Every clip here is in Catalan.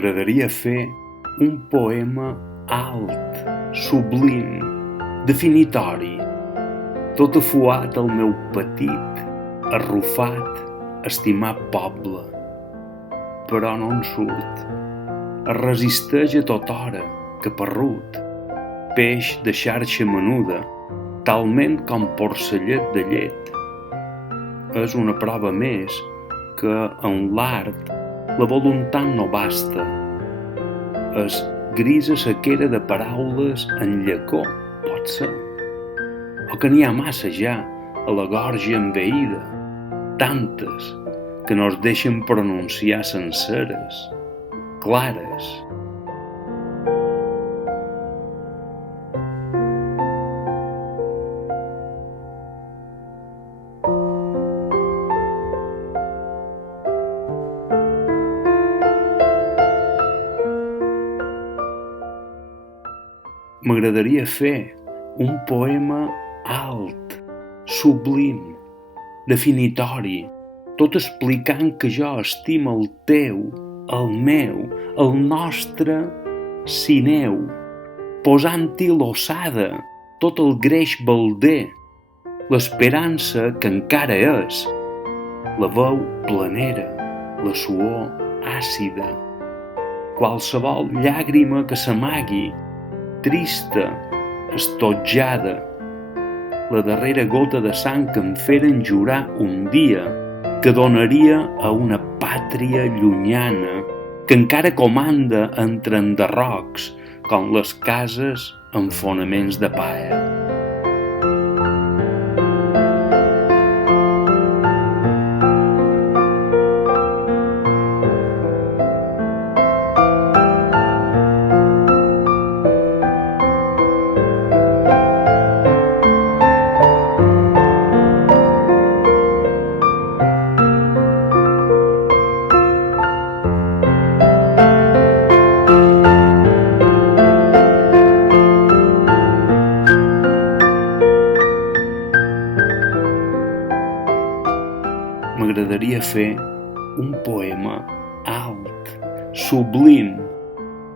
M'agradaria fer un poema alt, sublim, definitori, tot afuat al meu petit, arrufat, estimat poble. Però no en surt. Es resisteix a tota hora, caparrut, peix de xarxa menuda, talment com porcellet de llet. És una prova més que en l'art la voluntat no basta. És grisa sequera de paraules en llacó, pot ser. O que n'hi ha massa ja a la gorja envaïda, tantes que no es deixen pronunciar senceres, clares. M'agradaria fer un poema alt, sublim, definitori, tot explicant que jo estimo el teu, el meu, el nostre sineu, posant-hi l'ossada, tot el greix balder, l'esperança que encara és, la veu planera, la suor àcida, qualsevol llàgrima que s'amagui, trista, estotjada, la darrera gota de sang que em feren jurar un dia que donaria a una pàtria llunyana que encara comanda entre enderrocs com les cases amb fonaments de palla. M'agradaria fer un poema alt, sublim,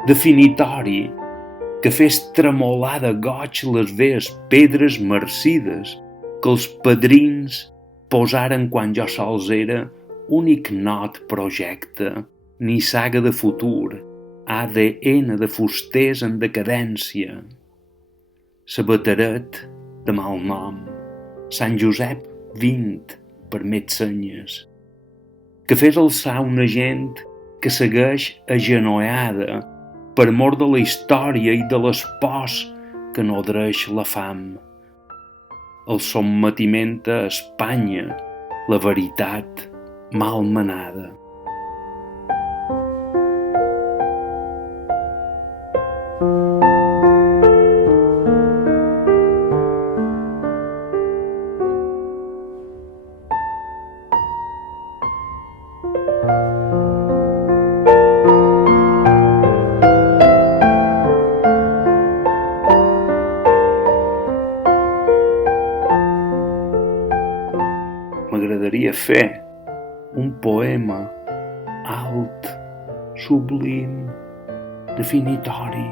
definitori, que fes tremolar de goig les vees pedres marcides que els padrins posaren quan jo sols era únic not projecte, ni saga de futur, ADN de fusters en decadència. Sabateret de mal nom, Sant Josep 20, permet senyes, que fes alçar una gent que segueix agenollada per mor de la història i de les pors que nodreix la fam. El sotmetiment a Espanya, la veritat mal manada. M'agradaria fer un poema alt, sublim, definitori,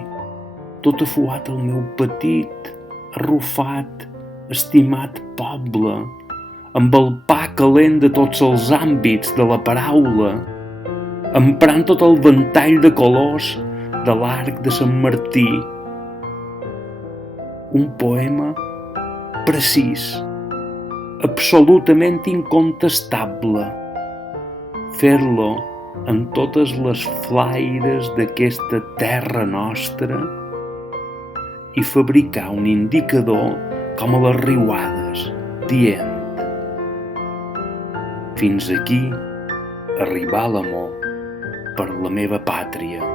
tot afuat al meu petit, arrufat, estimat poble, amb el pa calent de tots els àmbits de la paraula, emprant tot el ventall de colors de l'arc de Sant Martí. Un poema precís, absolutament incontestable. Fer-lo en totes les flaires d'aquesta terra nostra i fabricar un indicador com a les riuades, dient: fins aquí arribar l'amor per la meva pàtria.